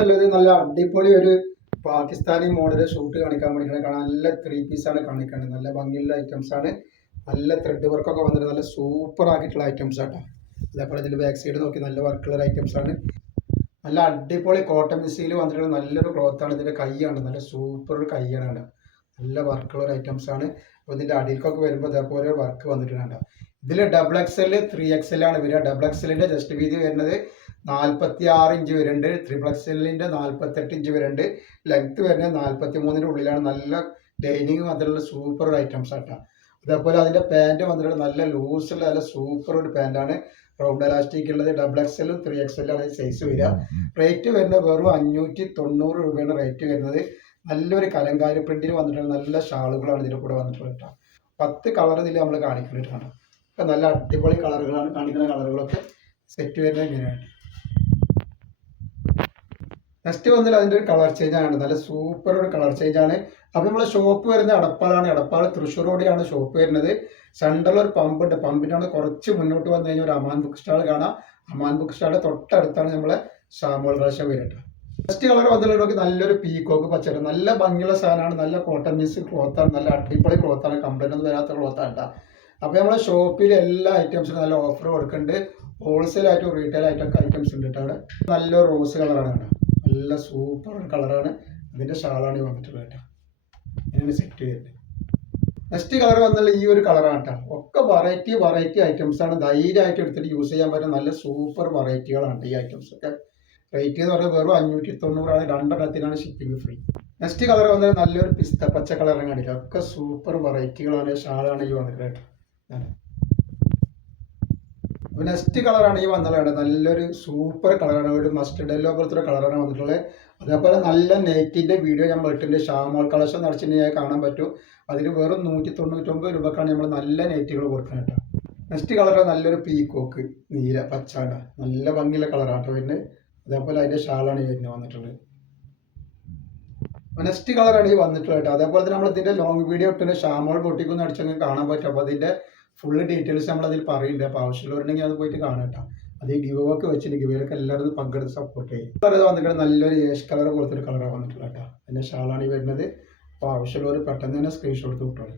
എന്നുള്ളത് നല്ല അടിപൊളി ഒരു പാകിസ്ഥാനി മോഡൽ ഷൂട്ട് കാണിക്കാൻ വേണ്ടിയിട്ടാണ്. കാണാൻ നല്ല 3 പീസാണ് കാണിക്കുന്നത്. നല്ല ഭംഗിയുള്ള ഐറ്റംസ് ആണ്. നല്ല ത്രെഡ് വർക്കൊക്കെ വന്നിട്ട് നല്ല സൂപ്പർ ആക്കിയിട്ടുള്ള ഐറ്റംസ് ആട്ടോ. അതേപോലെ ഇതിൻ്റെ ബാക്ക് സൈഡ് നോക്കി നല്ല വർക്കുള്ള ഐറ്റംസ് ആണ്. നല്ല അടിപൊളി കോട്ടൺ മിക്സിയിൽ വന്നിട്ടുള്ള നല്ലൊരു ക്ലോത്ത് ആണ്. ഇതിൻ്റെ കൈയാണ് നല്ല സൂപ്പർ ഒരു കൈയാണ്. നല്ല വർക്കുള്ള ഒരു ഐറ്റംസ് ആണ്. അപ്പോൾ ഇതിൻ്റെ അടിയിലേക്കൊക്കെ വരുമ്പോൾ ഇതേപോലെ വർക്ക് വന്നിട്ടുണ്ട്. ഇതിൽ XXL 3XL ആണ് വരിക. XXLൻ്റെ ജസ്റ്റ് വീതി വരുന്നത് 46 ഇഞ്ച് വരുന്നുണ്ട്. XXLൻ്റെ 48 ഇഞ്ച് വരുന്നുണ്ട്. ലെങ്ത് വരുന്നത് 43-ൻ്റെ ഉള്ളിലാണ്. നല്ല ലൈനിങ് വന്നിട്ടുള്ള സൂപ്പർ ഒരു ഐറ്റംസ് ആട്ടോ. അതേപോലെ അതിൻ്റെ പാൻറ് വന്നിട്ടുള്ള നല്ല ലൂസുള്ള നല്ല സൂപ്പർ ഒരു പാൻറ്റാണ്. റൗണ്ട് എലാസ്റ്റിക് ഉള്ളത്. XXL 3XL ആണ് സൈസ് വരിക. റേറ്റ് വരുന്നത് വെറും 590 രൂപയാണ് റേറ്റ് വരുന്നത്. നല്ലൊരു കലങ്കാരി പ്രിന്റിൽ വന്നിട്ടുള്ള നല്ല ഷാളുകളാണ് ഇതിൻ്റെ കൂടെ വന്നിട്ടുള്ളത് കേട്ടോ. 10 കളർ ഇതിൽ നമ്മൾ കാണിക്കുന്നുണ്ടാണ്. ഒക്കെ നല്ല അടിപൊളി കളറുകളാണ്. കാണിക്കുന്ന കളറുകളൊക്കെ സെറ്റ് വരുന്നത് ഇങ്ങനെയാണ്. നെക്സ്റ്റ് വന്നിട്ട് അതിൻ്റെ ഒരു കളർ ചേഞ്ച് ആണ്. നല്ല സൂപ്പർ ഒരു കളർ ചേഞ്ച് ആണ്. അപ്പോൾ നമ്മളെ ഷോപ്പ് വരുന്നത് എടപ്പാളാണ്. എടപ്പാൾ തൃശ്ശൂർ റോഡിലാണ് ഷോപ്പ് വരുന്നത്. സെൻട്രൽ ഒരു പമ്പുണ്ട്. പമ്പിൻ്റെ കുറച്ച് മുന്നോട്ട് വന്നു കഴിഞ്ഞാൽ ഒരു അമാൻ ബുക്ക് സ്റ്റാൾ കാണാം. അമാൻ ബുക്ക് സ്റ്റാളിൻ്റെ തൊട്ടടുത്താണ് നമ്മളെ ഷാമോൾ കളക്ഷൻ വരുന്നത്. ഫസ്റ്റ് കളർ വന്നിട്ടുണ്ടെങ്കിൽ നല്ലൊരു പീക്കോക്ക് പച്ചക്കറി നല്ല ഭംഗിയുള്ള സാധനമാണ്. നല്ല കോട്ടൺ മിക്സ് ക്ലോത്താണ്. നല്ല അടിപൊളി ക്ലോത്താണ്. കംപ്ലൈൻ്റ് ഒന്നും വരാത്ത ക്ലോത്താണ് കേട്ടോ. അപ്പോൾ നമ്മളെ ഷോപ്പിൽ എല്ലാ ഐറ്റംസിനും നല്ല ഓഫർ കൊടുക്കുന്നുണ്ട്. ഹോൾസെയിൽ ആയിട്ടും റീറ്റെയിൽ ആയിട്ടൊക്കെ ഐറ്റംസ് ഉണ്ട് കേട്ടോ. അവിടെ നല്ലൊരു റോസ് കളറാണ് കേട്ടോ. നല്ല സൂപ്പർ കളറാണ്. അതിൻ്റെ ഷാളാണ് ഈ വന്നിട്ടുള്ളത് കേട്ടോ. ഇങ്ങനെ സെറ്റ് ചെയ്തിട്ട് നെക്സ്റ്റ് കളർ വന്നുള്ള ഈ ഒരു കളറാണ് കേട്ടോ. ഒക്കെ വെറൈറ്റി ഐറ്റംസ് ആണ്. ധൈര്യമായിട്ട് എടുത്തിട്ട് യൂസ് ചെയ്യാൻ പറ്റുന്ന നല്ല സൂപ്പർ വെറൈറ്റികളാണ് ഈ ഐറ്റംസ് ഒക്കെ. റേറ്റ് എന്ന് പറയുന്നത് വെറും 590 രണ്ടെണ്ണത്തിനാണ് ഷിപ്പിംഗ് ഫ്രീ. നെക്സ്റ്റ് കളർ വന്നത് നല്ലൊരു പിസ്ത പച്ച കളറും കാണിക്കുക. ഒക്കെ സൂപ്പർ വെറൈറ്റികളാണ്. ഷാളാണ് ഈ വന്നിട്ട് കേട്ടോ. അപ്പോൾ നെക്സ്റ്റ് കളറാണ് ഈ വന്നതാണ്. നല്ലൊരു സൂപ്പർ കളറാണ്. ഒരു മസ്റ്റർഡ് യെല്ലോ പോലത്തെ കളറാണ് വന്നിട്ടുള്ളത്. അതേപോലെ നല്ല നെറ്റിൻ്റെ വീഡിയോ ഞാൻ ഇട്ടിട്ടുണ്ട്. ഷാമോൾ കളക്ഷൻ നടച്ചിട്ടുണ്ടെങ്കിൽ കാണാൻ പറ്റും. അതിന് വെറും 199 രൂപക്കാണ് നമ്മൾ നല്ല നെറ്റുകൾ കൊടുക്കുന്നത് കേട്ടോ. നെക്സ്റ്റ് കളർ നല്ലൊരു പീക്കോക്ക് നീല പച്ചാണ്ട നല്ല ഭംഗിയുള്ള കളറാണ് കേട്ടോ വരുന്നത്. അതേപോലെ അതിൻ്റെ ഷാളാണ് ഈ വരുന്നത് വന്നിട്ടുള്ളത്. നെക്സ്റ്റ് കളറാണ് ഈ വന്നിട്ടുള്ളത് കേട്ടോ. അതേപോലെ തന്നെ നമ്മൾ ഇതിൻ്റെ ലോങ് വീഡിയോ ഇട്ടിട്ട് ഷാമോൾ പൊട്ടിക്കൊന്ന് അടിച്ചങ്ങ് കാണാൻ പറ്റും. അപ്പോൾ അതിൻ്റെ ഫുള്ള് ഡീറ്റെയിൽസ് നമ്മളതിൽ പറയുന്നുണ്ട്. അപ്പോൾ ആവശ്യമുള്ളവരുണ്ടെങ്കിൽ അത് പോയിട്ട് കാണാം കേട്ടോ. അത് ഈ ഗിവൊക്കെ വെച്ചിട്ട് ഗിവയിലൊക്കെ എല്ലാവരും പങ്കെടുത്ത് സപ്പോർട്ട് ചെയ്യും. അത് വന്നിട്ട് നല്ലൊരു ഏഷ് കളർ പോലത്തെ ഒരു കളറാണ് വന്നിട്ടുള്ളത് കേട്ടോ. അതിൻ്റെ ഷാളാണ് ഈ വരുന്നത്. അപ്പോൾ ആവശ്യമുള്ളവർ പെട്ടെന്ന് തന്നെ സ്ക്രീൻഷോട്ട് കിട്ടുള്ളൂ.